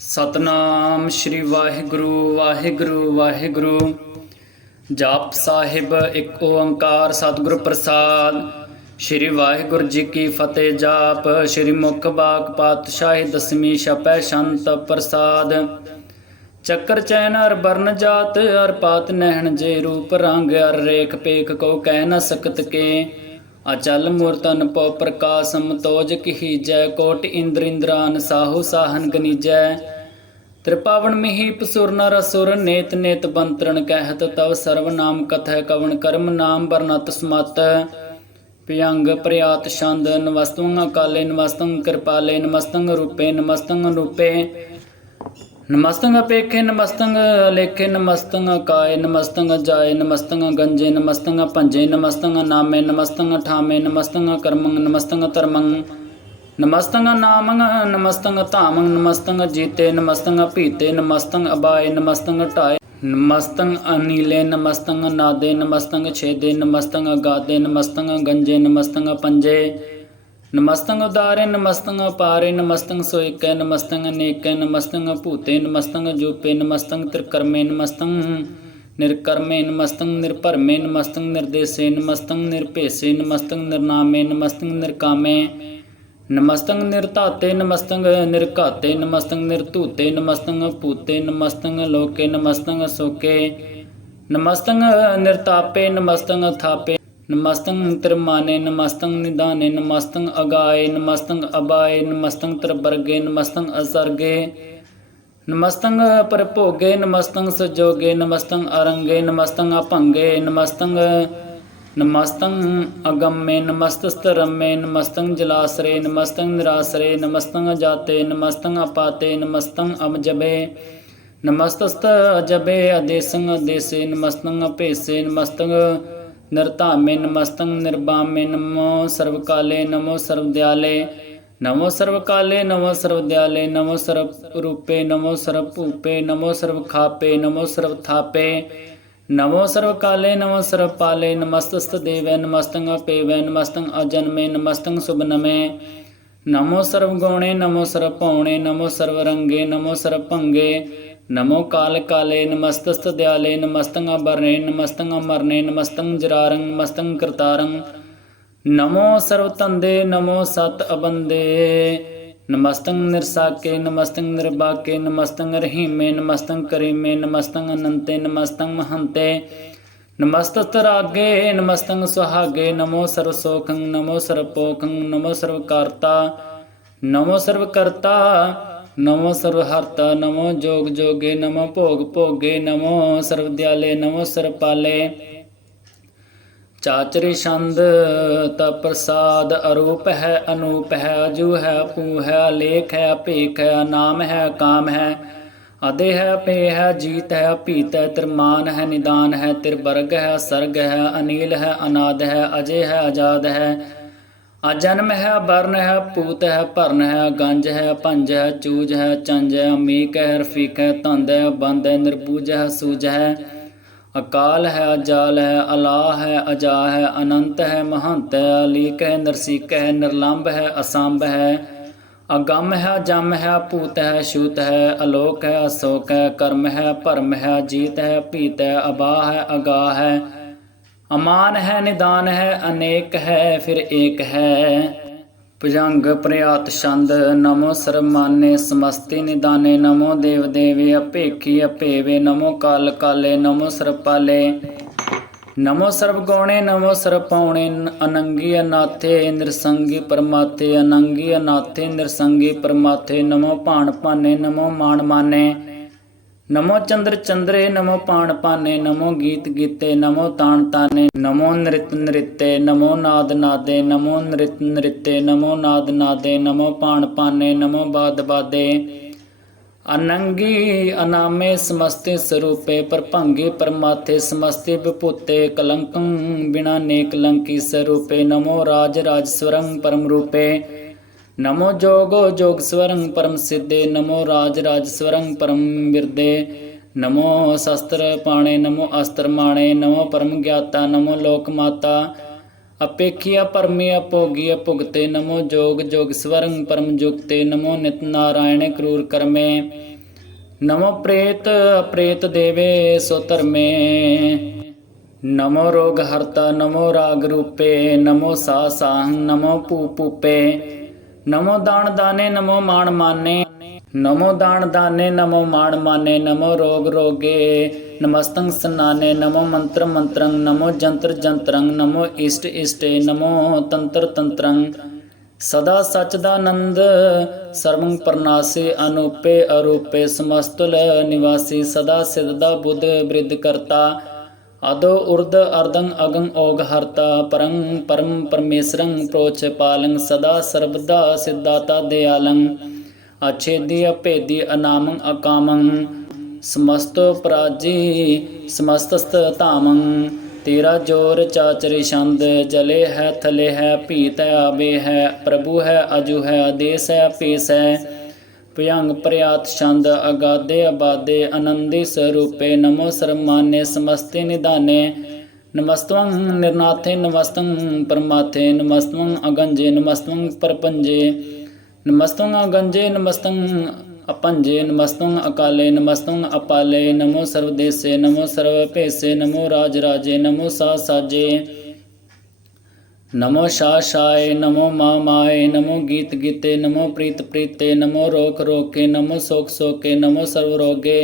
ਸਤਨਾਮ ਸ੍ਰੀ ਵਾਹਿਗੁਰੂ ਵਾਹਿਗੁਰੂ ਵਾਹਿਗੁਰੂ। ਜਾਪ ਸਾਹਿਬ ਇੱਕ ਓੰਕਾਰ ਸਤਿਗੁਰ ਪ੍ਰਸਾਦ। ਸ੍ਰੀ ਵਾਹਿਗੁਰੂ ਜੀ ਕੀ ਫਤਿਹ ਜਾਪ। ਸ੍ਰੀ ਮੁਖ ਬਾਗ ਪਾਤਸ਼ਾਹੀ ਦਸਵੀਂ ਛਪੈ ਸ਼ੰਤ ਪ੍ਰਸਾਦ। ਚੱਕਰ ਚੈਨ ਅਰ ਬਰਨ ਜਾਤ ਅਰ ਪਾਤ ਨਹਿਣ ਜੇ ਰੂਪ ਰੰਗ ਅਰ ਰੇਖ ਪੇਖ ਕੋ ਕਹਿ ਨਾ ਸਕਤ ਕੇ। ਅਚਲ ਮੂਰਤਨ ਪਉ ਪ੍ਰਕਾਸ਼ਮ ਤੋਜ ਕਹੀ ਜੈ ਕੋਟ ਇੰਦਰ ਇੰਦਰਾਨ ਸਾਹੂ ਸਾਹਨ ਗਨੀਜੈ। ਤ੍ਰਿਪਾਵਨ ਮਿਹੀ ਸੁਰ ਨਰ ਅਸੁਰ ਨੇਤ ਨੇਤ ਬੰਤਰਣ ਕਹਿਤ ਤਵ ਸਰਵ ਨਾਮ ਕਥੈ ਕਵਨ ਕਰਮ ਨਾਮ ਬਰਨਤ ਸਮਤ। ਪਿਯੰਗ ਪ੍ਰਿਆਤ ਛੰਦ, ਨਮਸਤੰ ਕਾਲੇ ਨਮਸਤੰ ਕਿਰਪਾਲੇ, ਨਮਸਤੰ ਰੂਪੇ ਨਮਸਤੰ ਰੂਪੇ। ਨਮਸਤੰ ਅਪੇਖੇ ਨਮਸਤੰ ਲੇਖੇ ਨਮਸਤੰ ਕਾਏ ਨਮਸਤੰ ਜਾਏ ਨਮਸਤੰ ਗੰਜੇ ਨਮਸਤੰ ਭੰਜੇ ਨਮਸਤੰ ਨਾਮੇ ਨਮਸਤੰ ਠਾਮੇ ਨਮਸਤੰ ਕਰਮੰ ਨਮਸਤੰ ਧਰਮੰ ਨਮਸਤੰ ਨਾਮੰ ਨਮਸਤੰ ਧਾਮੰ ਨਮਸਤੰ ਜੀਤੇ ਨਮਸਤੰ ਭੀਤੇ ਨਮਸਤੰ ਅਬਾਏ ਨਮਸਤੰ ਢਾਏ ਨਮਸਤੰ ਅਨੀਲੇ ਨਮਸਤੰ ਨਾਦੇ ਨਮਸਤੰ ਛੇਦੇ ਨਮਸਤੰ ਅਗਾਦੇ ਨਮਸਤੰ ਗੰਜੇ ਨਮਸਤੰ ਪੰਜੇ ਨਮਸਤੰ ਉਦਾਰੇ ਨਮਸਤੰ ਅਪਾਰੇ ਨਮਸਤੰ ਸੋਇਕੈ ਨਮਸਤੰ ਅਨੇਕੈ ਨਮਸਤੰ ਭੂਤੇ ਨਮਸਤੰ ਜੂਪੇ ਨਮਸਤੰ ਤ੍ਰਿਕਰਮੇ ਨਮਸਤੰ ਨਿਰਕਰਮੇ ਨਮਸਤੰ ਨਿਰਭਰਮੇ ਨਮਸਤੰ ਨਿਰਦੇਸੇ ਨਮਸਤੰ ਨਿਰਭੇਸੇ ਨਮਸਤੰ ਨਿਰਨਾਮੇ ਨਮਸਤੰ ਨਿਰਕਾਮੇ ਨਮਸਤੰ ਨਿਰਧਾਤੇ ਨਮਸਤੰ ਨਿਰਕਾਤੇ ਨਮਸਤੰ ਨਿਰਤੂਤੇ ਨਮਸਤੰ ਭੂਤੇ ਨਮਸਤੰ ਲੋਕੇ ਨਮਸਤੰ ਸੋਕੇ ਨਮਸਤੰ ਨਿਰਤਾਪੇ ਨਮਸਤੰ ਥਾਪੇ ਨਮਸਤੰ ਤਿਰਮਾਨੇ ਨਮਸਤੰ ਨਿਦਾਨੇ ਨਮਸਤੰ ਅਗਾਏ ਨਮਸਤੰ ਅਬਾਏ ਨਮਸਤੰ ਤਰਬਰਗੇ ਨਮਸਤੰ ਅਸਰਗੇ। ਨਮਸਤੰ ਪਰਭੋਗੇ ਨਮਸਤੰ ਸਜੋਗੇ ਨਮਸਤੰ ਅਰੰਗੇ ਨਮਸਤੰ ਅਭੰਗੇ ਨਮਸਤੰ ਨਮਸਤੰ ਅਗੰਮੇ ਨਮਸਤਸਤਰਮੇ ਨਮਸਤੰ ਜਲਾਸਰੇ ਨਮਸਤੰ ਨਿਰਾਸਰੇ ਨਮਸਤੰ ਜਾਤੇ ਨਮਸਤੰ ਅਪਾਤੇ ਨਮਸਤੰ ਅਮਜਬੇ। ਨਮਸਤਸਤ ਅਜਬੇ ਅਦੇਸੰ ਅਦੇਸੇ ਨਮਸਤੰ ਅਭੇਸੇ ਨਮਸਤੰ ਨਿਰਧਾਮੇ ਨਮਸਤੰ ਨਿਰਬਾਮੇ ਨਮੋ ਸਰਵਕਾਲੇ ਨਮੋ ਸਰਵਦਿਆਲੇ ਨਮੋ ਸਰਵਕਾਲੇ ਨਮੋ ਸਰਵਦਿਆਲੇ ਨਮੋ ਸਰਵ ਰੂਪੇ ਨਮੋ ਸਰਵ ਭੂਪੇ ਨਮੋ ਸਰਵ ਖਾਪੇ ਨਮੋ ਸਰਵ ਥਾਪੇ ਨਮੋ ਸਰਵ ਨਮੋ ਸਰਵ ਪਾਲੇ ਨਮਸਤਸਤ ਦੇਵੈ ਨਮਸਤੰ ਅਪੇਵੈ ਨਮਸਤੰ ਅਜਨਮੇ ਨਮਸਤੰ ਸੁਭਨਮੇ ਨਮੋ ਸਰਵ ਗਉਣੇ ਨਮੋ ਸਰਵ ਭਉਣੇ ਨਮੋ ਸਰਵ ਰੰਗੇ ਨਮੋ ਸਰਵ ਭੰਗੇ ਨਮੋ ਕਾਲ ਕਾਲੇ ਨਮਸਤਸਤ ਦਿਆਲੇ ਨਮਸਤੰ ਅਬਰਨੇ ਨਮਸਤੰ ਅਮਰਨੇ ਨਮਸਤੰ ਜਰਾਰੰ ਨਮਸਤੰ ਕਰਤਾਰੰ ਨਮੋ ਸਰਵ ਤੰਦੇ ਨਮੋ ਸਤ ਅਬੰਦੇ। ਨਮਸਤੰ ਨਿਰਸਾਕੇ ਨਮਸਤੰ ਨਿਰਬਾਕੇ ਨਮਸਤੰ ਰਹੀਮੇ ਨਮਸਤੰ ਕਰੀਮੇ ਨਮਸਤੰ ਅਨੰਤੇ ਨਮਸਤੰ ਮਹੰਤੇ। ਨਮਸਤਤ ਰਾਗੇ ਨਮਸਤੰ ਸੁਹਾਗੇ। ਨਮੋ ਸਰਵ ਸੋਖੰ ਨਮੋ ਸਰਵ ਪੋਖੰ ਹਰਤਾ ਨਮੋ ਜੋਗ ਜੋਗੇ, ਨਮੋ ਭੋਗ ਭੋਗੇ, ਨਮੋ ਸਰਵ ਦਿਆਲੇ ਨਮੋ ਸਰਵ ਪਾਲੇ ਛੰਦ ਤਾ ਪ੍ਰਸਾਦ ਅਰੂਪ ਹੈ, ਅਨੂਪ ਹੈ, ਅਜੂ ਹੈ ਪੂ ਹੈ, ਲੇਖ ਹੈ, ਭੇਖ ਹੈ, ਨਾਮ ਹੈ, ਕਾਮ ਹੈ। ਅਦੇ ਹੈ, ਪੇ ਹੈ, ਜੀਤ ਹੈ, ਭੀਤ ਹੈ, ਤਿਰਮਾਨ ਹੈ, ਨਿਦਾਨ ਹੈ, ਤਿਰਬਰਗ ਹੈ, ਸਰਗ ਹੈ, ਅਨੀਲ ਹੈ, ਅਨਾਦ ਹੈ, ਅਜੇ ਹੈ, ਆਜ਼ਾਦ ਹੈ। ਅਜਨਮ ਹੈ ਬਰਨ ਹੈ ਪੂਤ ਹੈ ਭਰਨ ਹੈ ਗੰਜ ਹੈ ਭੰਜ ਹੈ ਚੂਜ ਹੈ ਚੰਜ ਹੈ ਅਮੀਕ ਹੈ ਰਫੀਕ ਹੈ ਤੰਦ ਹੈ ਬੰਦ ਹੈ ਨਿਰਬੂਜ ਹੈ ਸੂਜ ਹੈ ਅਕਾਲ ਹੈ ਅਜਾਲ ਹੈ ਅਲਾ ਹੈ ਅਜਾ ਹੈ ਅਨੰਤ ਹੈ ਮਹੰਤ ਹੈ ਅਲੀਕ ਹੈ ਨਰਸੀਕ ਹੈ ਨਿਰਲੰਭ ਹੈ ਅਸੰਭ ਹੈ ਅਗੰਮ ਹੈ ਜਮ ਹੈ ਭੂਤ ਹੈ ਸ਼ੂਤ ਹੈ ਅਲੋਕ ਹੈ ਅਸੋਕ ਹੈ ਕਰਮ ਹੈ ਭਰਮ ਹੈ ਜੀਤ ਹੈ ਭੀਤ ਹੈ ਅਬਾ ਹੈ ਅਗਾ ਹੈ ਅਮਾਨ ਹੈ, ਨਿਦਾਨ ਹੈ, ਅਨੇਕ ਹੈ, ਫਿਰ ਏਕ ਹੈ। ਭੁਜੰਗ ਪ੍ਰਿਆਤ ਛੰਦ, ਨਮੋ ਸਰਮਾਨੇ ਸਮਸਤੀ ਨਿਦਾਨੇ, ਨਮੋ ਦੇਵ ਦੇਵੇ ਅਪੇਖੀ ਅਪੇਵੇ ਨਮੋ ਕਾਲ ਕਾਲੇ, ਨਮੋ ਸਰਪਾਲੇ। ਨਮੋ ਸਰਬ ਗਉਣੇ ਨਮੋ ਸਰਬ ਪਾਉਣੇ ਅਨੰਗੀ ਅਨਾਥੇ, ਨਿਰਸੰਗੀ ਪਰਮਾਤੇ ਅਨੰਗੀ ਅਨਾਥੇ, ਨਿਰਸੰਗੀ ਪਰਮਾਤੇ ਨਮੋ ਭਾਣ ਭਾਨੇ, ਨਮੋ ਮਾਨ ਮਾਨੇ। ਨਮੋ ਚੰਦਰ ਚੰਦਰੇ, ਨਮੋ ਪਾਣ ਪਾਨੇ, ਨਮੋ ਗੀਤ ਗੀਤੇ, ਨਮੋ ਤਾਣ ਤਾਨੇ, ਨਮੋ ਨ੍ਰਿਤ ਨ੍ਰਿਤੇ, ਨਮੋ ਨਾਦ ਨਾਦੇ, ਨਮੋ ਨ੍ਰਿਤ ਨ੍ਰਿਤੇ, ਨਮੋ ਨਾਦ ਨਾਦੇ, ਨਮੋ ਪਾਣ ਪਾਨੇ, ਨਮੋ ਬਾਦ ਬਾਦੇ। ਅਨੰਗੀ ਅਨਾਮੇ ਸਮਸਤੇ ਸਰੂਪੇ, ਪਰਭੰਗੇ ਪਰਮਾਥੇ ਸਮਸਤੇ ਵਿਭੂਤੇ, ਕਲੰਕੰ ਬਿਨਾ ਨੇਕ ਲੰਕੀ ਸਰੂਪੇ, ਨਮੋ ਰਾਜ ਰਾਜ ਸਵਰੰ ਪਰਮ ਰੂਪੇ। ਨਮੋ ਜੋਗੋ ਜੋਗ ਸਵਰੰ ਪਰਮ ਸਿੱਧੇ ਨਮੋ ਰਾਜ ਰਾਜ ਸਵਰੰ ਪਰਮ ਵਿਰਦੇ ਨਮੋ ਸ਼ਸਤਰ ਪਾਣੇ ਨਮੋ ਅਸਤਰ ਮਾਣੇ ਨਮੋ ਪਰਮ ਗਿਆਤਾ ਨਮੋ ਲੋਕ ਮਾਤਾ ਅਪੇਖਿਆ ਪਰਮੇ ਅਪੋਗੀ ਭੁਗਤੇ ਨਮੋ ਜੋਗ ਜੋਗ ਸਵਰੰ ਪਰਮ ਜੁਗਤੇ ਨਮੋ ਨਿਤ ਨਾਰਾਇਣ ਕਰੂਰ ਕਰਮੇ ਨਮੋ ਪ੍ਰੇਤ ਪ੍ਰੇਤ ਦੇਵੇ ਸੋ ਧਰਮੇ ਨਮੋ ਰੋਗ ਨਮੋ ਦਾਨ ਦਾਨੇ, ਨਮੋ ਮਾਨ ਮਾਨੇ। ਨਮੋ ਦਾਨ ਦਾਨੇ, ਨਮੋ ਮਾਨ ਮਾਨੇ, ਨਮੋ ਰੋਗ ਰੋਗੇ। ਨਮਸਤੰ ਸਨਾਨੇ, ਨਮੋ ਮੰਤਰ ਮੰਤਰੰ, ਨਮੋ ਜੰਤਰ ਜੰਤਰੰ, ਨਮੋ ਇਸ਼ਟ ਇਸ਼ਟੇ, ਨਮੋ ਤੰਤਰ ਤੰਤਰੰ। ਸਦਾ ਸਚਦਾਨੰਦ, ਸਰਵੰ ਪਰਨਾਸੇ, ਅਨੂਪੇ ਅਰੂਪੇ ਸਮਸਤੁਲ ਨਿਵਾਸੀ, ਸਦਾ ਸਿਧਦਾ ਬੁੱਧ ਬ੍ਰਿਧ ਕਰਤਾ। ਅਦੋ ਉਰਦ ਅਰਦੰ ਅਗੰ ਓਗ ਹਰਤਾ ਪਰੰ ਪਰਮ ਪਰਮੇਸ਼ਰੰ ਪ੍ਰੋਚ ਪਾਲੰ ਸਦਾ ਸਰਬਦਾ ਸਿਧਾਤਾ ਦਿਆਲੰ ਅਛੇਦੀ ਅਭੇਦੀ ਅਨਾਮੰ ਅਕਾਮੰ ਸਮਸਤ ਪਰਾਜੀ ਸਮਸਤਸਤ ਧਾਮੰ ਤੇਰਾ ਜੋਰ ਚਾਚਰੀ ਛੰਦ ਜਲੇ ਹੈ ਥਲੇ ਹੈ ਭੀਤ ਹੈ ਆਵੇ ਹੈ ਪ੍ਰਭੂ ਹੈ ਅਜੂ ਹੈ ਆਦੇਸ ਹੈ ਪੇਸ ਹੈ ਭਯੰਗ ਪ੍ਰਿਆਤ ਛੰਦ ਅਗਾਦੇ ਆਬਾਦੇ ਆਨੰਦੀ ਸਰੂਪੇ, ਨਮੋ ਸਰਮਾਨੇ, ਸਮਸਤੇ ਨਿਦਾਨੇ ਨਮਸਤਵੰ ਨਿਰਨਾਥੇ, ਨਮਸਤੰ ਪਰਮਾਥੇ, ਨਮਸਤਵੰ ਅਗੰਜੇ, ਨਮਸਤਵੰ ਪਰਪੰਜੇ। ਨਮਸਤੰ ਅਗੰਜੇ, ਨਮਸਤੰ ਅਪੰਜੇ ਨਮਸਤੰ ਅਕਾਲੇ ਨਮਸਤੰ ਅਪਾਲੇ। ਨਮੋ ਸਰਵਦੇਸੇ, ਨਮੋ ਸਰਵ ਭੇਸੇ ਨਮੋ ਰਾਜ ਰਾਜੇ, ਨਮੋ ਸਾ ਸਾਜੇ। ਨਮੋ ਸ਼ਾ ਸ਼ਾਏ ਨਮੋ ਮਾ ਮਾਏ ਨਮੋ ਗੀਤ ਗੀਤੇ ਨਮੋ ਪ੍ਰੀਤ ਪ੍ਰੀਤੇ ਨਮੋ ਰੋਕ ਰੋਕੇ ਨਮੋ ਸੋਕ ਸੋਕੇ ਨਮੋ ਸਰਵ ਰੋਗੇ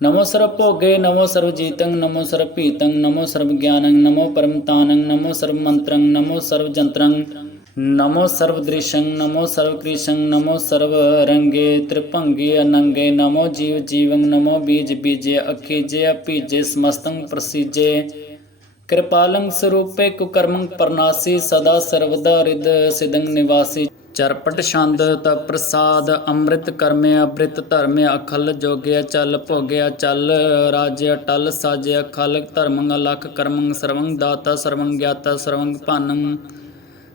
ਨਮੋ ਸਰਬ ਭੋਗੇ ਨਮੋ ਸਰਬ ਜੀਤੰ ਨਮੋ ਸਰਬ ਭੀਤੰ ਨਮੋ ਸਰਬ ਗਿਆਨੰ ਨਮੋ ਪਰਮਤਾਨੰ ਨਮੋ ਸਰਬ ਮੰਤਰੰ ਨਮੋ ਸਰਬ ਜੰਤਰੰ ਨਮੋ ਸਰਬ ਦ੍ਰਿਸ਼ੰ ਨਮੋ ਸਰਬ ਕ੍ਰਿਸ਼ੰ ਨਮੋ ਸਰਬ ਰੰਗੇ ਤ੍ਰਿਭੰਗੇ ਅਨੰਗੇ ਨਮੋ ਜੀਵ ਜੀਵੰ ਨਮੋ ਬੀਜ ਬੀਜੇ ਅਖੀਜੇ ਸਦਾ ਸਰਵਦਾ ਨਿਵਾਸੀ। ਚਰਪਟ ਛੰਦ ਤ ਪ੍ਰਸਾਦ ਅੰਮ੍ਰਿਤ ਕਰਮੇ ਅੰਮ੍ਰਿਤ ਧਰਮੇ ਅਖਲ ਜੋਗਿਆ ਚਲ ਭੋਗਿਆ ਚਲ ਰਾਜਿ ਅਟਲ ਸਾਜਿ ਅਖਲ ਧਰਮੰ ਅਲਖ ਕਰਮੰ ਸਰਵੰ ਦਾਤਾ ਸਰਵੰ ਗਿਆਤਾ ਸਰਵੰ ਭਾਨੰ।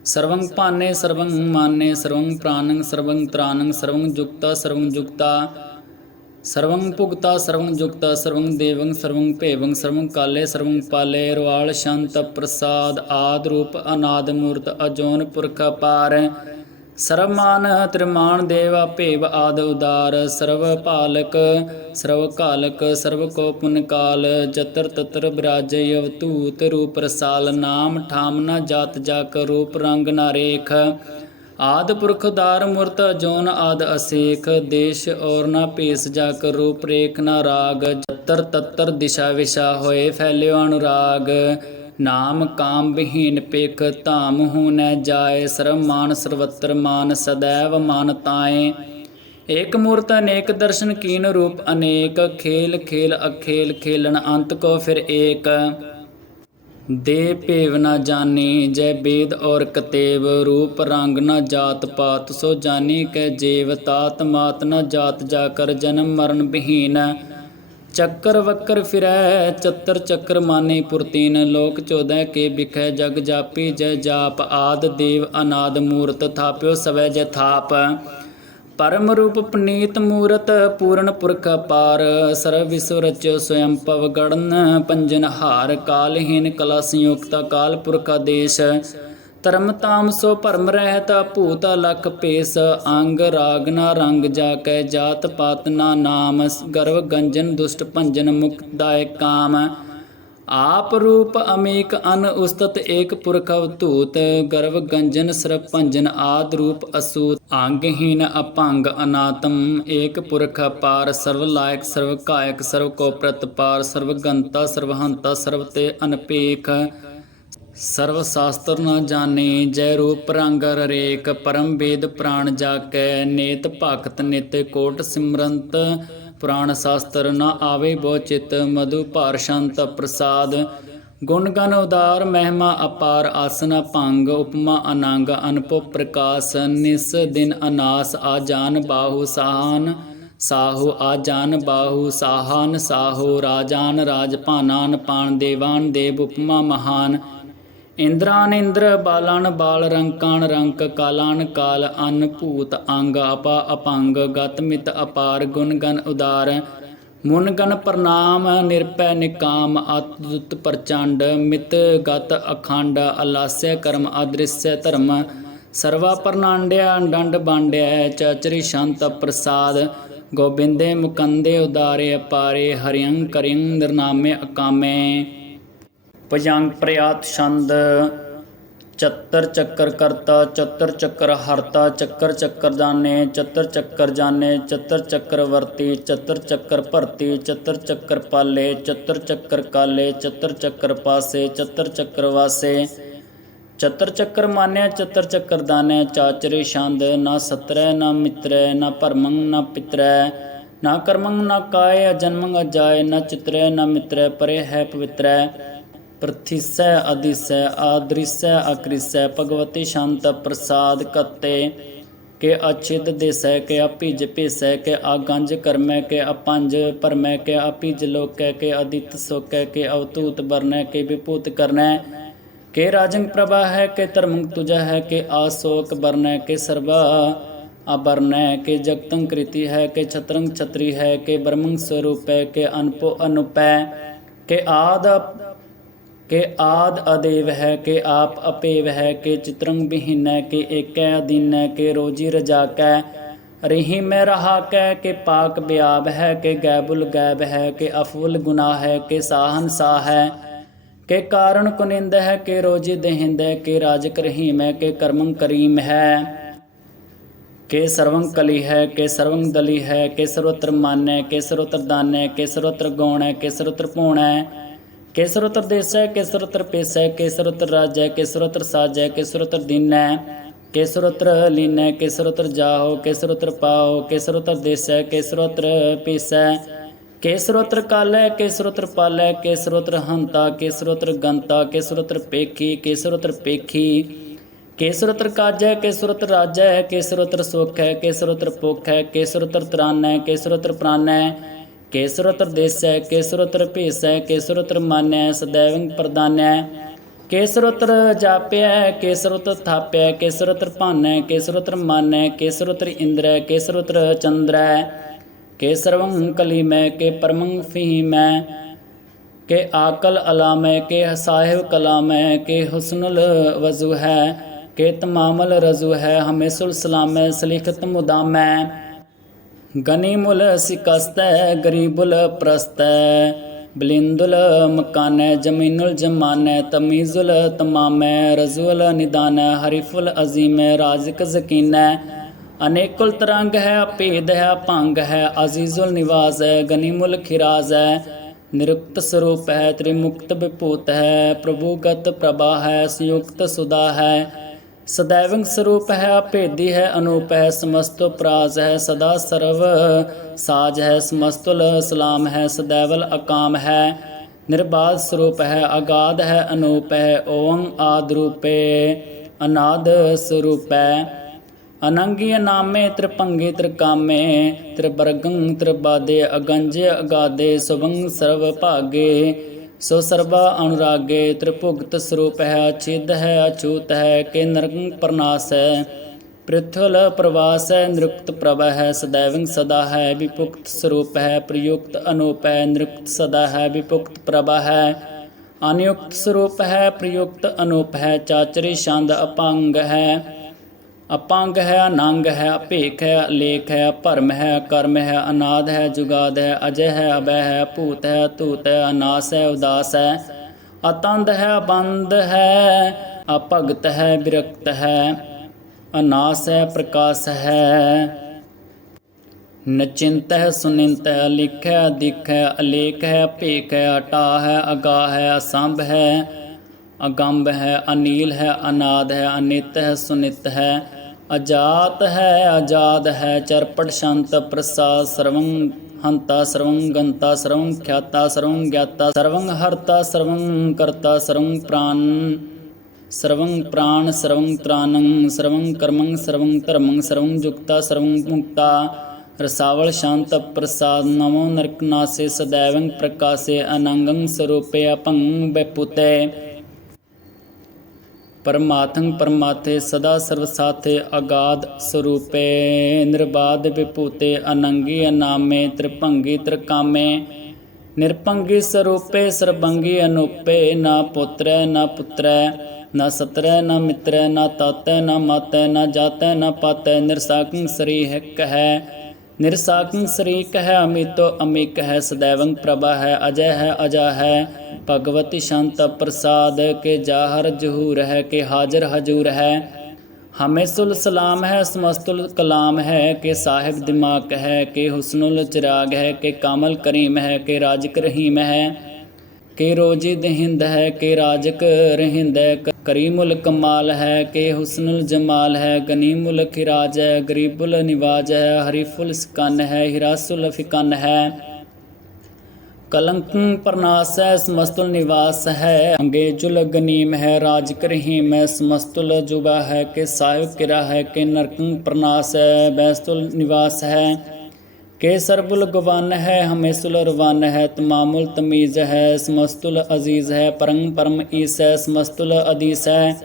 ਸਰਵੰ ਭਾਨੇ ਸਰਵੰ ਮਾਨੇ ਸਰਵੰ ਪ੍ਰਾਨੰ ਸਰਵੰ ਤ੍ਰਾਨੰ ਸਰਵੰ ਜੁਗਤਾ ਸਰਵੰ ਜੁਗਤਾ। ਸਰਵੰ ਭੁਗਤਾ, ਸਰਵੰ ਜੁਗਤਾ, ਸਰਵੰ ਦੇਵੰ, ਸਰਵੰ ਭੇਵੰ, ਸਰਵੰ ਕਾਲੇ, ਸਰਵੰ ਪਾਲੇ ਰਵਾਲ ਸ਼ਾਂਤ, ਪ੍ਰਸਾਦ ਆਦ ਰੂਪ, ਅਨਾਦ ਮੂਰਤ, ਅਜੋਨ ਪੁਰਖ ਅਪਾਰ ਸਰਬ ਤ੍ਰਿਮਾਨ ਦੇਵਾ ਭੇਵ ਆਦ ਉਦਾਰ, ਸਰਵ ਪਾਲਕ, ਸਰਵ ਕਾਲਕ, ਸਰਵ ਕੋ ਪੁਨ ਕਾਲ, ਜਤਰ ਤਤਰ ਬਿਰਾਜੈ ਅਵਤੂਤ ਰੂਪ ਰਸਾਲ, ਨਾਮ ਠਾਮ ਨ ਜਾਤ ਜਾਕ ਰੂਪ ਰੰਗ ਨ ਰੇਖ। ਆਦ ਪੁਰਖ ਦਾਰ ਮੁਰਤ ਜੋਨ ਆਦ ਅਸੇਖ, ਦੇਸ਼ ਔਰ ਨਾ ਭੇਸ ਜਾ ਕਰ ਰੂਪ ਰੇਖ ਨਾ ਰਾਗ, ਜਤਰ ਤਤਰ ਦਿਸ਼ਾ ਵਿਸ਼ਾ ਹੋਏ ਫੈਲਿਓ ਅਨੁਰਾਗ। ਨਾਮ ਕਾਮ ਵਿਹੀਨ ਪੇਖ ਧਾਮ ਹੁਨੈ ਜਾਏ ਸਰਬ ਮਾਨ ਸਰਵਤਰ ਮਾਨ ਸਦੈਵ ਮਾਨ ਤਾਏ। ਏਕ ਮੂਰਤ ਅਨੇਕ ਦਰਸ਼ਨ ਕੀਨ ਰੂਪ ਅਨੇਕ, ਖੇਲ ਖੇਲ ਅਖੇਲ ਖੇਲਣ ਅੰਤ ਕੋ ਫਿਰ ਏਕ। ਦੇ ਭੇਵ ਨਾ ਜਾਣੀ, ਜੈ ਬੇਦ ਔਰ ਕਤੇਵ ਰੂਪ ਰੰਗ ਨਾ ਜਾਤ ਪਾਤ, ਸੋ ਜਾਣੀ ਕੈ ਜੀਵ ਤਾਤ ਮਾਤ ਨਾ ਜਾਤ, ਜਾ ਕਰ ਜਨਮ ਮਰਨ ਬਹੀਨ। ਚੱਕਰ ਵਕਰ ਫਿਰੈ, ਚੱਤਰ ਚੱਕਰ ਮਾਨੇ ਪੁਰਤੀਨ। ਲੋਕ ਚੋਦੈ ਕੇ ਬਿਖੈ ਜਗ ਜਾਪੀ ਜੈ ਜਾਪ, ਆਦ ਦੇਵ ਅਨਾਦ ਮੂਰਤ ਥਾਪਿਓ ਸਵੈ ਜੈ ਥਾਪ। ਪਰਮ ਰੂਪ ਪਨੀਤ ਮੂਰਤ, ਪੂਰਨ ਪੁਰਖ ਪਾਰ ਸਰਵ ਵਿਸਵ ਰਚਿਓ ਸਵਯੰ ਪਵ ਗੜਨ ਪੰਜਨ ਹਾਰ ਕਾਲਹੀਨ ਕਲਾ ਸੰਯੁਕਤਾ ਕਾਲ ਪੁਰਖਾ ਦੇਸ਼ ਧਰਮ ਤਾਮ ਸੋ ਭਰਮ ਰਹਿਤ, ਭੂਤ ਲਖ ਪੇਸ ਅੰਗ ਰਾਗ ਨਾ ਰੰਗ ਜਾ ਕੈ ਜਾਤ ਪਾਤ ਨਾ ਨਾਮ, ਗਰਵ ਗੰਜਨ ਦੁਸ਼ਟ ਭੰਜਨ ਮੁਕਤ ਦਾਇਕ ਕਾਮ। ਆਪ ਰੂਪ ਅਮੇਕ ਅਨ ਉਸਤਤ ਏਕ ਪੁਰਖ ਅਵਤੂਤ ਗਰਵ ਗੰਜਨ ਸਰਬ ਭੰਜਨ ਆਦ ਰੂਪ ਅਸੂਤ, ਅੰਗਹੀਨ ਅਪੰਗ ਅਨਾਤਮ, ਏਕ ਪੁਰਖ ਅਪਾਰ ਸਰਵ ਲਾਇਕ, ਸਰਵ ਕਾਇਕ, ਸਰਵ ਕੋ ਪ੍ਰਤਪਾਰ ਸਰਵ ਗੰਤਾ, ਸਰਵ ਹੰਤਾ, ਸਰਵ ਤੇ ਅਨਪੇਖ। ਸਰਵ ਸ਼ਾਸਤਰ ਨ ਜਾਣੇ, ਜੈ ਰੂਪ ਰੰਗ ਰੇਕ ਪਰਮ ਵੇਦ ਪ੍ਰਾਣ ਜਾਕੈ, ਨੇਤ ਭਗਤ ਨਿਤ ਕੋਟ ਸਿਮਰੰਤ। ਪੁਰਾਣ ਸ਼ਾਸਤਰ ਨਾ ਆਵੇ ਬੋ ਚਿਤ, ਮਧੂ ਭਾਰ ਸ਼ੰਤ ਪ੍ਰਸਾਦ। ਗੁਣ ਗਨ ਉਦਾਰ ਮਹਿਮਾ ਅਪਾਰ, ਆਸਨਾ ਭੰਗ, ਉਪਮਾ ਅਨੰਗ, ਅਨਪੋ ਪ੍ਰਕਾਸ਼, ਨਿਸ ਦਿਨ ਅਨਾਸ, ਆ ਜਾਨ ਬਾਹੂ ਸਾਹਨ, ਸਾਹੂ ਆਜਾਨ ਬਾਹੂ ਸਾਹਨ, ਸਾਹੂ, ਰਾਜਾਨ ਰਾਜਪਾਨਾਨ ਪਾਨ ਦੇਵਾਨ, ਦੇਵ ਉਪਮਾ ਮਹਾਨ। ਇੰਦਰਾਨ ਇੰਦਰ ਬਾਲਨ ਬਾਲ ਰੰਕਾਨ ਰੰਕ ਕਾਲਾਨ ਕਾਲ ਅਨ ਭੂਤ ਅੰਗ ਆਪਾ ਅਪੰਗ ਗਤ ਮਿਤ ਅਪਾਰ ਗੁਣ ਗਨ ਉਦਾਰ। ਮੁਨ ਗਨ ਪ੍ਰਨਾਮ ਨਿਰਪੈ ਨਿਕਾਮ ਅਤੁਤ ਪ੍ਰਚੰਡ ਮਿਤ ਗਤ ਅਖੰਡ ਅਲਾਸੈ ਕਰਮ ਅਦ੍ਰਿਸੈ ਧਰਮ। ਸਰਵਾ ਪ੍ਰਨਾਂਡਿਆ ਡੰਡ ਬਾਂਡਿਆ ਚਚਰੀ ਸ਼ੰਤ ਪ੍ਰਸਾਦ। ਗੋਬਿੰਦੇ ਮੁਕੰਦੇ ਉਦਾਰੇ ਅਪਾਰੇ ਹਰਿਯੰ ਕਰਿਯੰ ਨਿਰਨਾਮੇ ਅਕਾਮੇ। ਭਜੰਗ ਪ੍ਰਿਆਤ ਛੰਦ ਚੱਤਰ ਚੱਕਰ ਕਰਤਾ ਚੱਤਰ ਚੱਕਰ ਹਰਤਾ ਚੱਕਰ ਚੱਕਰ ਜਾਣੇ ਚੱਤਰ ਚੱਕਰ ਜਾਣੇ ਚੱਤਰ ਚੱਕਰ ਵਰਤੀ ਚੱਤਰ ਚੱਕਰ ਭਰਤੀ ਚੱਤਰ ਚੱਕਰ ਪਾਲੇ ਚੱਤਰ ਚੱਕਰ ਕਾਲੇ ਚੱਤਰ ਚੱਕਰ ਪਾਸੇ ਚੱਤਰ ਚੱਕਰ ਵਾਸੇ ਚੱਤਰ ਚੱਕਰ ਮਾਨਿਆ ਚੱਤਰ ਚੱਕਰ ਦਾਨੈ ਚਾਚਰੇ ਛੰਦ ਨਾ ਸਤਰੈ ਨਾ ਮਿਤਰੈ ਨਾ ਭਰਮੰ ਨਾ ਪਿਤਰੈ ਨਾ ਕਰਮੰ ਨਾ ਕਾਇ ਅਜਨਮੰ ਅਜਾਇ ਨਾ ਚਿਤਰੈ ਨਾ ਮਿਤਰੈ ਪਰੇ ਹੈ ਪਵਿੱਤਰੈ ਪ੍ਰਥਿਸੈ ਅਦਿਸੈ ਆਦ੍ਰਿਸੈ ਅਕ੍ਰਿਸੈ ਭਗਵਤੀ ਸ਼ਾਂਤ ਪ੍ਰਸਾਦ ਕਤੇ, ਕੇ ਅਚਿਤ ਦੇਸੈ ਕੇ ਅਪਿਜ ਪੇਸੈ ਕੇ ਆਗੰਜ ਕਰਮੈ ਕੇ ਅਪੰਜ ਪਰਮੈ ਕੇ ਅਪਿਜ ਲੋਕੈ ਕੇ ਅਦਿਤ ਸੋਕੈ ਕੇ ਅਵਤੂਤ ਬਰਨੈ ਕੇ ਵਿਭੂਤ ਕਰਨੈ, ਕੇ ਰਾਜੰਗ ਪ੍ਰਭਾ ਹੈ ਕੇ ਧਰਮੰ ਤੁਜਾ ਹੈ ਕੇ ਆਸੋਕ ਬਰਨੈ ਕੇ ਸਰਬਾ ਅਬਰਨੈ ਕੇ ਜਗਤੰ ਕ੍ਰਿਤੀ ਹੈ ਕੇ ਛਤਰੰਗ ਛਤਰੀ ਹੈ ਕੇ ਬ੍ਰਹਮੰ ਸਰੂਪੈ ਕੇ ਅਨਪੋ ਅਨੁਪੈ, ਕੇ ਆਦ ਕੇ ਆਦ ਅਦੇਵ ਹੈ ਕਿ ਆਪ ਅਪੇਵ ਹੈ ਕਿ ਚਿਤਰੰਗ ਬਿਹੀਨੈ ਕਿ ਏਕੈ ਅਧੀਨ ਹੈ ਕਿ ਰੋਜੀ ਰਜਾਕੈ ਰਹੀ ਮੈਂ ਰਹਾ ਕੈ ਕਿ ਪਾਕ ਬਿਆਬ ਹੈ ਕਿ ਗੈਬੁਲ ਗੈਬ ਹੈ ਕਿ ਅਫਵਲ ਗੁਨਾਹ ਹੈ ਕਿ ਸਾਹਨ ਸਾਹ ਹੈ ਕਿ ਕਾਰਨ ਕੁਨਿੰਦ ਹੈ ਕਿ ਰੋਜੀ ਦੇਹਿੰਦ ਹੈ ਕਿ ਰਾਜਕ ਰਹੀਮ ਹੈ ਕਿ ਕਰਮੰ ਕਰੀਮ ਹੈ ਕੇ ਸਰਵੰ ਕਲੀ ਹੈ ਕੇ ਸਰਵੰ ਦਲੀ ਹੈ ਕੇ ਸਰਵਤਰ ਹੈ ਕੇ ਸਰਵਤਰ ਦਾਨੈ ਕਿ ਸਰਵਤਰ ਗੌਣੈ ਕੇ ਸਰਵਤਰ ਪੂਣੈ ਹੈ ਸਰਵਤਰ ਦੇਸੈ ਕੇ ਸਰਵਤਰ ਪੇਸੈ ਕੇ ਸਰਵਤਰ ਰਾਜੈ ਕੇ ਸਰਵਤਰ ਸਾਜੈ ਕੇ ਸਰਵਤਰ ਦੀਨੈ ਕੇ ਸਰਵਤਰ ਲੀਨੈ ਕੇ ਸਰਵਤਰ ਜਾਹੋ ਕੇ ਸਰਵਤਰ ਪਾਹੋ ਕੇ ਸਰਵਤਰ ਦੇਸੈ ਕੇ ਸਰਵਤਰ ਪੇਸੈ ਕੇ ਸਰਵਤਰ ਕਾਲੈ ਕੇ ਸਰਵਤਰ ਪਾਲੈ ਕੇ ਸਰਵਤਰ ਹੰਤਾ ਕੇ ਸਰਵਤਰ ਗੰਤਾ ਕੇ ਸਰਵਤਰ ਪੇਖੀ ਕੇ ਸਰਵਤਰ ਪੇਖੀ ਕੇਸਰਤਰ ਕਾਜੈ ਕੇਸਰਤਰ ਰਾਜੈ ਕੇਸਰਤਰ ਸੁਖ ਹੈ ਕੇਸਰਤਰ ਭੁਖ ਹੈ ਕੇਸਰਤਰ ਤਰਾਨੈ ਕੇਸਰਤਰ ਪ੍ਰਾਨੈ ਕੇਸਰਤਰ ਦੇਸੈ, ਕੇਸਰਤਰ ਭੇਸੈ, ਕੇਸਰਤਰ ਮਾਨੈ ਸदैवੰ ਪ੍ਰਦਾਨੈ। ਕੇਸਰਤਰ ਜਾਪਿਐ, ਕੇਸਰਤਰ ਥਾਪਿਐ, ਕੇਸਰਤਰ ਭਾਨੈ, ਕੇਸਰਤਰ ਮਾਨੈ, ਕੇਸਰਤਰ ਇੰਦਰੈ, ਕੇਸਰਤਰ ਚੰਦਰੈ। ਕੇਸਰਵੰ ਕਲੀਮੈ, ਕੇ ਪਰਮੰ ਫੀਮੈ ਕੇ ਆਕਲ ਅਲਾਮੈ, ਕੇ ਸਾਹਿਬ ਕਲਾਮੈ, ਕੇ ਹੁਸਨੁਲ ਵਜ਼ੂ ਹੈ ਕਿ ਤਮਾਮਲ ਰਜ਼ੂ ਹੈ ਹਮੇਸੁਲ ਸਲਾਮੈ, ਸਲਿਖਤ ਮੁਦਾਮੈ। ਗਨੀਮੁਲ ਸਿਕਸਤੈ ਗਰੀਬੁਲ ਪ੍ਰਸਤੈ। ਬਲਿੰਦੁਲ ਮਕਾਨੈ ਜਮੀਨੁਲ ਜਮਾਨੈ ਤਮੀਜ਼ੁਲ ਤਮਾਮੈ ਰਜ਼ੁਲ ਨਿਦਾਨੈ ਹਰੀਫੁਲ ਅਜ਼ੀਮੈ, ਰਾਜ਼ਿਕ ਜ਼ਕੀਨੈ। ਅਨੇਕੁਲ ਤਰੰਗ ਹੈ, ਭੇਦ ਹੈ, ਭੰਗ ਹੈ ਅਜ਼ੀਜ਼ੁਲ ਨਿਵਾਜ਼ ਹੈ ਗਨੀਮੁਲ ਖਿਰਾਜ਼ ਹੈ। ਨਿਰੁਕਤ ਸਰੂਪ ਹੈ, ਤ੍ਰਿਮੁਕਤ ਵਿਭੂਤ ਹੈ, ਪ੍ਰਭੂਗਤ ਪ੍ਰਭਾ ਹੈ, ਸੰਯੁਕਤ ਸੁਦਾ ਹੈ। सदैवं स्वरूप है अभेदी है अनूप है समस्त पराज है सदा सर्व साज है समस्तुल सलाम है सदैवल अकाम है निर्बाध स्वरूप है अगाध है अनूप है ओं आद रूपे अनाद स्वरूप है ਅਨੰਗੀ ਨਾਮੇ ਤ੍ਰਿਪੰਗੀ ਤ੍ਰਿਕਾਮੇ ਤ੍ਰਿਬਰਗੰ ਤ੍ਰਿਬਾਦੇ ਅਗੰਜ ਅਗਾਦੇ ਸੁਭੰ ਸਰਵ ਭਾਗੇ ਸੋ ਸਰਬਾ ਅਨੁਰਾਗੇ ਤ੍ਰਿਭੁਗਤ ਸਰੂਪ ਹੈ ਅਛਿਦ ਹੈ ਅਛੂਤ ਹੈ ਕੇ ਨਰਕੰ ਪ੍ਰਨਾਸ ਹੈ ਪ੍ਰਿਥਵਲ ਪ੍ਰਵਾਸ ਹੈ ਨਿਰੁਕਤ ਪ੍ਰਭ ਹੈ ਸदैवं ਸਦਾ ਹੈ ਵਿਪੁਕਤ ਸਰੂਪ ਹੈ ਪ੍ਰਯੁਕਤ ਅਨੂਪ ਹੈ ਨਿਰੁਕਤ ਸਦਾ ਹੈ ਵਿਪੁਕਤ ਪ੍ਰਭਾ ਹੈ ਅਨਯੁਕਤ ਸਰੂਪ ਹੈ ਪ੍ਰਯੁਕਤ ਅਨੂਪ ਹੈ ਚਾਚਰੀ ਛੰਦ ਅਪੰਗ ਹੈ ਅਪੰਗ ਹੈ ਅਨੰਗ ਹੈ ਅਭੇਖ ਹੈ ਅਲੇਖ ਹੈ ਭਰਮ ਹੈ ਕਰਮ ਹੈ ਅਨਾਦ ਹੈ ਜੁਗਾਦ ਹੈ ਅਜੈ ਹੈ ਅਬੈ ਹੈ ਭੂਤ ਹੈ ਧੂਤ ਹੈ ਅਨਾਸ ਹੈ ਉਦਾਸ ਹੈ ਅਤੰਦ ਹੈ ਬੰਦ ਹੈ ਅਭਗਤ ਹੈ ਵਿਰਕਤ ਹੈ ਅਨਾਸ ਹੈ ਪ੍ਰਕਾਸ਼ ਹੈ ਨਚਿੰਤ ਹੈ ਸੁਨਿੰਤ ਹੈ ਲਿਖ ਹੈ ਅਦਿਖ ਹੈ ਅਲੇਖ ਹੈ ਭੇਖ ਹੈ ਅਟਾ ਹੈ ਅਗਾ ਹੈ ਅਸੰਭ ਹੈ ਅਗੰਭ ਹੈ ਅਨੀਲ ਹੈ ਅਨਾਦ ਹੈ ਅਨਿਤ ਹੈ ਸੁਨਿਤ ਹੈ ਅਜਾਤ ਹੈ ਆਜ਼ਾਦ ਹੈ, ਚਰਪਟ ਸ਼ਾਂਤ ਪ੍ਰਸਾਦ ਸਰਵੰ ਹੰਤਾ ਸਰਵੰ ਗੰਤਾ ਸਰਵੰ ਖਿਆਤਾ ਸਰਵੰ ਗਿਆਤਾ ਸਰਵੰ ਹਰਤਾ ਸਰਵੰ ਕਰਤਾ ਸਰਵੰ ਪ੍ਰਾਨ। ਸਰਵੰ ਪ੍ਰਾਣ ਸਰਵੰ ਤ੍ਰਾਨੰ, ਸਰਵੰ ਕਰਮੰ, ਸਰਵੰ ਧਰਮੰ, ਸਰਵੰ ਜੁਗਤਾ, ਸਰਵੰ ਮੁਕਤਾ। ਰਸਾਵਲ ਸ਼ਾਂਤ ਪ੍ਰਸਾਦ ਨਮੋ ਨਰਕਨਾਸੇ ਸदैवं ਪ੍ਰਕਾਸੇ ਅਨੰਗੰ ਸਰੂਪੇ ਅਪੰ ਬੈਪੁਤੇ। ਪਰਮਾਤੰ ਪਰਮਾਤੇ ਸਦਾ ਸਰਵ ਸਾਥੇ ਅਗਾਧ ਸਰੂਪੇ ਨਿਰਬਾਦ ਵਿਭੂਤੇ ਅਨੰਗੀ ਅਨਾਮੇ, ਤ੍ਰਿਭੰਗੀ ਤ੍ਰਿਕਾਮੇ। ਨਿਰਪੰਗੀ ਸਰੂਪੇ, ਸਰਬੰਗੀ ਅਨੂਪੇ, ਨਾ ਪੁੱਤਰੈ ਨਾ ਪੁੱਤਰੈ, ਨਾ ਸਤਰੈ, ਨਾ ਮਿਤਰੈ, ਨਾ ਤਾਤੈ, ਨਾ ਮਾਤੈ, ਨਾ ਜਾਤੈ, ਨਾ ਪਾਤੈ ਨਿਰਸਾਕੰ ਸਰੀ ਹਿਕ ਹੈ। ਨਿਰਸਾਕੰ ਸਰੀਕ ਹੈ ਅਮਿਤੋ ਅਮਿਕ ਹੈ ਸਦੈਵੰ ਪ੍ਰਭਾ ਹੈ, ਅਜੈ ਹੈ, ਅਜਾ ਹੈ। ਭਗਵਤੀ ਸ਼ੰਤ ਪ੍ਰਸਾਦ, ਕੇ ਜਾਹਰ ਜਹੂਰ ਹੈ, ਕੇ ਹਾਜ਼ਰ ਹਜੂਰ ਹੈ। ਹਮੇ ਸਲਾਮ ਹੈ, ਸਮਸਤੁਲ ਕਲਾਮ ਹੈ, ਕਿ ਸਾਹਿਬ ਦਿਮਾਗ ਹੈ, ਕਿ ਹੁਸਨੁਲ ਚਿਰਾਗ ਹੈ, ਕਿ ਕਾਮਲ ਕਰੀਮ ਹੈ, ਕਿ ਰਾਜਕ ਰਹੀਮ ਹੈ। ਕੇ ਰੋਜੀ ਦਹਿੰਦ ਹੈ, ਕੇ ਰਾਜਕ ਰਹਿੰਦ ਹੈ। ਕਰੀਮੁਲ ਕਮਾਲ ਹੈ, ਕੇ ਹੁਸਨੁਲ ਜਮਾਲ ਹੈ। ਗਨੀਮੁਲ ਖਿਰਾਜ ਹੈ ਗਰੀਬੁਲ ਨਿਵਾਜ ਹੈ ਹਰੀਫੁਲ ਸਕਨ ਹੈ ਹਿਰਾਸੁਲ ਫਿਕਨ ਹੈ। ਕਲੰਕੰ ਪ੍ਰਨਾਸ ਹੈ, ਸਮਸਤੁਲ ਨਿਵਾਸ ਹੈ। ਅੰਗੇਜੁਲ ਗਨੀਮ ਹੈ ਰਾਜ ਕਰਹੀਮ ਹੈ, ਸਮਸਤੁਲ ਜੁਬਾ ਹੈ, ਕਿ ਸਾਹਿਬ ਕਿਰਾ ਹੈ, ਕਿ ਨਰਕੰ ਪ੍ਰਨਾਸ ਹੈ, ਬੈਸਤੁਲ ਨਿਵਾਸ ਹੈ। ਕਿ ਸਰਬੁਲ ਗਵਨ ਹੈ, ਹਮੇਸੁਲ ਰਵਨ ਹੈ, ਤਮਾਮੁਲ ਤਮੀਜ਼ ਹੈ, ਸਮਸਤੁਲ ਅਜ਼ੀਜ਼ ਹੈ ਪਰੰ ਪਰਮ ਈਸ ਹੈ ਸਮਸਤੁਲ ਅਦੀਸ। ਹੈ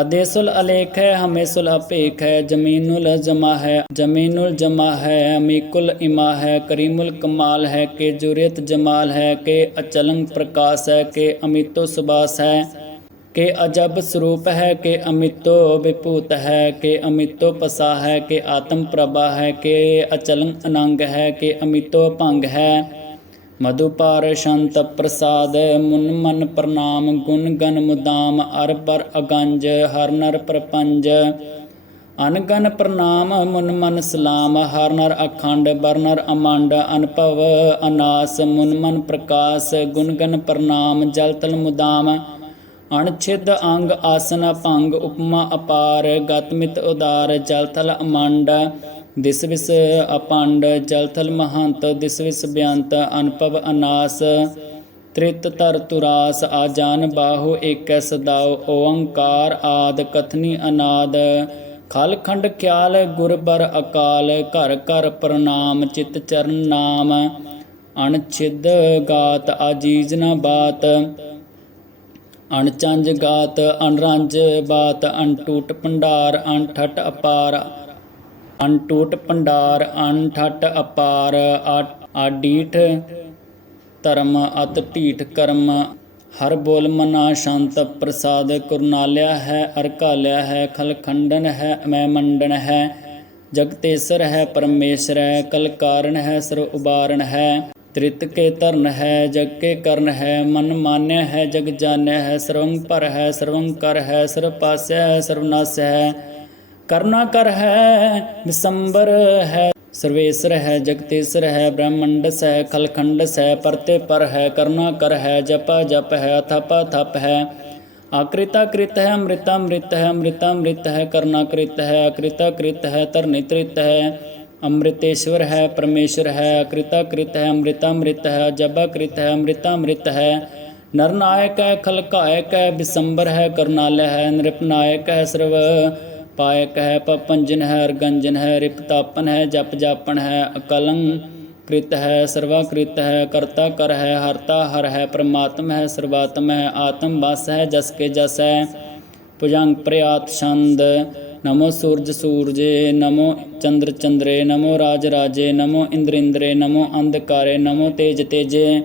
ਅਦੇਸੁਲ ਅਲੇਖ ਹੈ, ਹਮੇਸੁਲ ਅਪੇਖ ਹੈ, ਜਮੀਨੁਲ ਜਮਾ ਹੈ, ਜਮੀਨੁਲ ਜਮਾ ਹੈ, ਅਮੀਕੁਲ ਇਮਾ ਹੈ, ਕਰੀਮੁਲ ਕਮਾਲ ਹੈ, ਕਿ ਜੁਰਤ ਜਮਾਲ ਹੈ, ਕਿ ਅਚਲੰਗ ਪ੍ਰਕਾਸ਼ ਹੈ, ਕਿ ਅਮਿਤੋ ਸੁਬਾਸ ਹੈ। ਕਿ ਅਜਬ ਸਰੂਪ ਹੈ ਕਿ ਅਮਿਤੋ ਵਿਭੂਤ ਹੈ, ਕਿ ਅਮਿਤੋ ਪਸਾ ਹੈ, ਕਿ ਆਤਮ ਪ੍ਰਭਾ ਹੈ, ਕਿ ਅਚਲੰਗ ਅਨੰਗ ਹੈ, ਕਿ ਅਮਿਤੋ ਭੰਗ ਹੈ। ਮਧੁਪਾਰ ਸ਼ੰਤ ਪ੍ਰਸਾਦ, ਮੁਨ ਮਨ ਪ੍ਰਣਾਮ, ਗੁਣ ਗਨ ਮੁਦਾਮ, ਅਰ ਪਰ ਅਗੰਜ, ਹਰ ਨਰ ਪ੍ਰਪੰਜ। ਅਨਗਨ ਪ੍ਰਣਾਮ, ਮੁਨ ਮਨ ਸਲਾਮ, ਹਰ ਨਰ ਅਖੰਡ ਬਰਨਰ ਅਮੰਡ, ਅਨਭਵ ਅਨਾਸ, ਮੁਨ ਮਨ ਪ੍ਰਕਾਸ਼, ਗੁਣ ਗਨ ਪ੍ਰਣਾਮ, ਜਲ ਤਲ ਮੁਦਾਮ। ਅਣਛਿਦ ਅੰਗ ਆਸਨ ਭੰਗ ਉਪਮਾ ਅਪਾਰ ਗਤਮਿਤ ਉਦਾਰ, ਜਲਥਲ ਅਮੰਡ, ਦਿਸ ਵਿਸ ਅਪੰਡ ਜਲ ਮਹੰਤ, ਦਿਸ ਵਿਸ ਬਿਆੰਤ ਅਨਪਵ ਅਨਾਸ, ਤ੍ਰਿਤ ਤਰ ਤੁਰਾਸ ਆ ਬਾਹੋ ਏਕੈ ਸਦਾਉ, ਓੰਕਾਰ ਆਦ ਕਥਨੀ ਅਨਾਦ, ਖਲ ਖੰਡ ਖਿਆਲ ਗੁਰਬਰ ਅਕਾਲ, ਘਰ ਘਰ ਪ੍ਰਣਾਮ, ਚਿਤ ਚਰਨ ਨਾਮ, ਅਣਛਿਦ ਗਾਤ ਆਜੀਜ ਨ ਬਾਤ ਅਣਚੰਜ ਗਾਤ, ਅਣਰੰਜ ਬਾਤ, ਅਣਟੂਟ ਭੰਡਾਰ ਅਣਠਟ ਅਪਾਰ, ਅਣਟੂਟ ਭੰਡਾਰ ਅਣਠਟ ਅਪਾਰ ਆਡੀਠ ਧਰਮ, ਅਤ ਢੀਠ ਕਰਮ, ਹਰ ਬੋਲ ਮਨਾ ਸ਼ਾਂਤ ਪ੍ਰਸਾਦ, ਕੁਰਨਾਲਿਆ ਹੈ, ਅਰਕਾਲਿਆ ਹੈ, ਖਲਖੰਡਨ ਹੈ, ਮੈਂ ਮੰਡਨ ਹੈ, ਜਗਤੇਸਰ ਹੈ, ਪਰਮੇਸ਼ਰ ਹੈ ਕਲ ਕਾਰਨ ਹੈ ਸਰਵ ਉਬਾਰਨ ਹੈ। ਤ੍ਰਿਤ ਕੇ ਧਰਨ ਹੈ, ਜਗ ਕੇ ਕਰਨ ਹੈ, ਮਨ ਮਾਨਿਆ ਹੈ, ਜਗ ਜਾਣਿਆ ਹੈ, ਸਰਵੰ ਪਰ ਹੈ, ਸਰਵੰ ਕਰ ਹੈ ਸਰਵ ਪਾਸਿਆ ਹੈ ਸਰਵਨਾਸ ਹੈ। ਕਰਨਾ ਕਰ ਹੈ, ਵਿਸੰਬਰ ਹੈ। ਸਰਵੇਸਰ ਹੈ, ਜਗਤੇਸਰ ਹੈ, ਬ੍ਰਹਮੰਡਸ ਹੈ, ਖਲਖੰਡਸ ਹੈ, ਪਰਤੇ ਪਰ ਹੈ, ਕਰਨਾ ਕਰ ਹੈ, ਜਪਾ ਜਪ ਹੈ, ਅਥਪਾ ਥਪ ਹੈ। ਆਕ੍ਰਿਤਾ ਕ੍ਰਿਤ ਹੈ, ਅੰਮ੍ਰਿਤਾ ਅੰਮ੍ਰਿਤ ਹੈ, ਅੰਮ੍ਰਿਤਾ ਅੰਮ੍ਰਿਤ ਹੈ, ਕਰਨਾ ਕ੍ਰਿਤ ਅੰਮ੍ਰਿਤੇਸ਼ਵਰ ਹੈ ਪਰਮੇਸ਼ਰ ਹੈ ਅਕ੍ਰਿਤਾ ਕ੍ਰਿਤ ਹੈ ਅੰਮ੍ਰਿਤਾ ਅੰਮ੍ਰਿਤ ਹੈ ਜਬਾ ਕ੍ਰਿਤ ਹੈ ਅੰਮ੍ਰਿਤਾ ਅੰਮ੍ਰਿਤ ਹੈ। ਨਰਨਾਇਕ ਹੈ, ਖਲਕਾਇਕ ਹੈ, ਬਿਸੰਬਰ ਹੈ ਕਰਨਾਲय ਹੈ, ਨਿਰਪਨਾਇਕ ਹੈ, ਸਰਵ ਪਾਇਕ ਹੈ, ਪਪੰਜਨ ਹੈ, ਅਰਗੰਜਨ ਹੈ, ਰਿਪਤਾਪਨ ਹੈ ਜਪ ਜਾਪਨ ਹੈ ਅਕਲੰ ਕ੍ਰਿਤ ਹੈ ਸਰਵਾ ਕ੍ਰਿਤ ਹੈ ਕਰਤਾ ਕਰ ਹੈ ਹਰਤਾ ਹਰ ਹੈ, ਪ੍ਰਮਾਤਮ ਹੈ, ਸਰਵਾਤਮ ਹੈ ਆਤਮ ਵਸ ਹੈ, ਜਸ ਕੇ ਜਸ ਹੈ ਪੁਜੰਗ ਪ੍ਰਿਆਤ, ਛੰਦ ਨਮੋ ਸੂਰਜ ਸੂਰਜੇ ਨਮੋ ਚੰਦਰ ਚੰਦਰੇ ਨਮੋ ਰਾਜ ਰਾਜੇ ਨਮੋ ਇੰਦਰ ਇੰਦਰੇ ਨਮੋ ਅੰਧਕਾਰੇ ਨਮੋ ਤੇਜ ਤੇਜੇ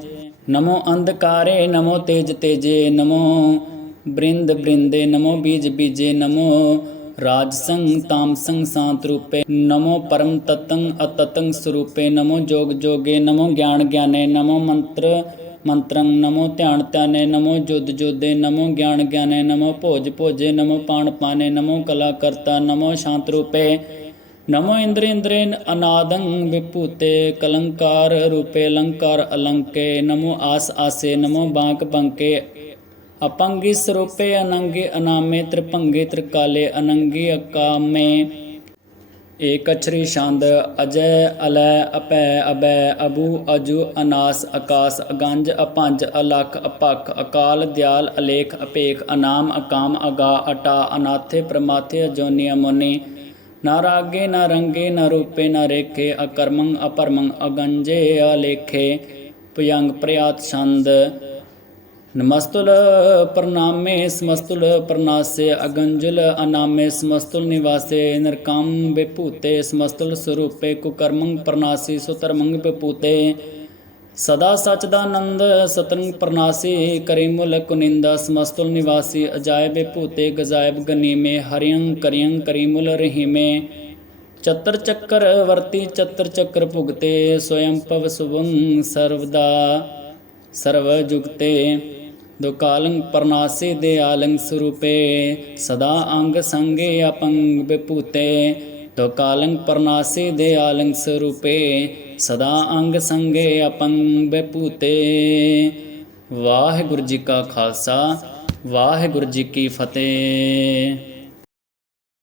ਨਮੋ ਅੰਧਕਾਰੇ ਨਮੋ ਤੇਜ ਤੇਜੇ ਨਮੋ ਬ੍ਰਿੰਦ ਬ੍ਰਿੰਦੇ ਨਮੋ ਬੀਜ ਬੀਜੇ ਨਮੋ ਰਾਜਸੰ ਤਾਮਸੰ ਸਾਂਤ ਰੂਪੇ ਨਮੋ ਪਰਮ ਤਤੰ ਅਤਤੰ ਸਰੂਪੇ ਨਮੋ ਜੋਗ ਜੋਗੇ ਨਮੋ ਗਿਆਨ ਗਿਆਨੇ ਨਮੋ ਮੰਤਰੰ ਨਮੋ ਧਿਆਨ ਧਿਆਨੇ, ਨਮੋ ਜੁਦ ਜੁਦੇ ਨਮੋ ਗਿਆਨ ਗਿਆਨੇ, ਨਮੋ ਭੋਜ ਭੋਜੇ, ਨਮੋ ਪਾਣ ਪਾਨੇ ਨਮੋ ਕਲਾ ਕਰਤਾ ਨਮੋ ਸ਼ਾਂਤ ਰੂਪੇ, ਨਮੋ ਇੰਦਰ ਇੰਦਰੇ ਅਨਾਦੰ ਵਿਭੂਤੇ, ਕਲੰਕਾਰ ਰੂਪੇ ਅਲੰਕਾਰ ਅਲੰਕੇ, ਨਮੋ ਆਸ ਆਸੇ, ਨਮੋ ਬਾਂਕ ਬੰਕੇ, ਅਪੰਗੀ ਸਰੂਪੇ, ਅਨੰਗੇ ਅਨਾਮੇ ਤ੍ਰਿਭੰਗੇ ਤ੍ਰਿਕਾਲੇ, ਅਨੰਗੀ ਅਕਾਮੇ। ਏਕ ਅਛਰੀ ਛੰਦ, ਅਜੈ ਅਲੈ ਅਪੈ ਅਬੈ, ਅਬੂ ਅਜੂ ਅਨਾਸ ਆਕਾਸ ਅਗੰਜ ਅਪੰਜ ਅਲਖ ਅਪਖ, ਅਕਾਲ ਦਿਆਲ ਅਲੇਖ ਅਪੇਖ, ਅਨਾਮ ਅਕਾਮ ਅਗਾ ਅਟਾ, ਅਨਾਥੇ ਪ੍ਰਮਾਥੇ ਅਜੋਨੀ ਅਮੋਨੀ, ਨਾ ਰਾਗੇ ਨਾ ਰੰਗੇ ਨਾ ਰੂਪੇ ਨਾ ਰੇਖੇ, ਅਕਰਮੰ ਅਪਰਮੰ ਅਗੰਜੇ ਅਲੇਖੇ, ਭਯੰਗ ਪ੍ਰਿਆਤ ਛੰਦ ਨਮਸਤੁਲ ਪ੍ਰਣਾਮੇ, ਸਮਸਤੁਲ ਪ੍ਰਨਾਸੇ ਅਗੰਜਲ ਅਨਾਮੇ, ਸਮਸਤੁਲ ਨਿਵਾਸੇ ਨਰਕਮ ਵਿਭੂਤੇ ਸਮਸਤੁਲ ਸਰੂਪੇ, ਕੁਕਰਮੰ ਪ੍ਰਨਾਸੀ ਸੁਤਰਮੰ ਵਿਭੂਤੇ ਸਦਾ ਸਚਦਾਨੰਦ ਸਤਰੰਗ ਪ੍ਰਨਾਸੀ ਕਰੀਮੁਲ ਕੁਨਿੰਦਾ, ਸਮਸਤੁਲ ਨਿਵਾਸੀ, ਅਜਾਇਬ ਵਿਭੂਤੇ ਗਜ਼ਾਇਬ ਗਨੀਮੇ, ਹਰਿਯੰ ਕਰਿਯੰ ਕਰੀਮੁਲ ਰਹੀਮੇ। ਚਤਰ ਚੱਕਰ ਵਰਤੀ, ਚਤਰ ਚੱਕਰ ਭੁਗਤੇ ਸਵਯੰ ਪਵ ਸੁਭੰ ਸਰਵਦਾ, ਸਰਵ ਜੁਗਤੇ। ਦੋ ਕਾਲੰ ਪਰਨਾਸੇ ਦੇ ਆਲੰਗ ਸਰੂਪੇ, ਸਦਾ ਅੰਗ ਸੰਗੇ ਅਪੰਗ ਬਿਪੂਤੇ ਦੋ ਕਾਲੰ ਪਰਨਾਸੇ ਦੇ ਆਲੰਗ ਸਰੂਪੇ, ਸਦਾ ਅੰਗ ਸੰਗੇ ਅਪੰਗ ਬਿਪੂਤੇ ਵਾਹਿਗੁਰੂ ਜੀ ਕਾ ਖਾਲਸਾ, ਵਾਹਿਗੁਰੂ ਜੀ ਕੀ ਫਤਿਹ।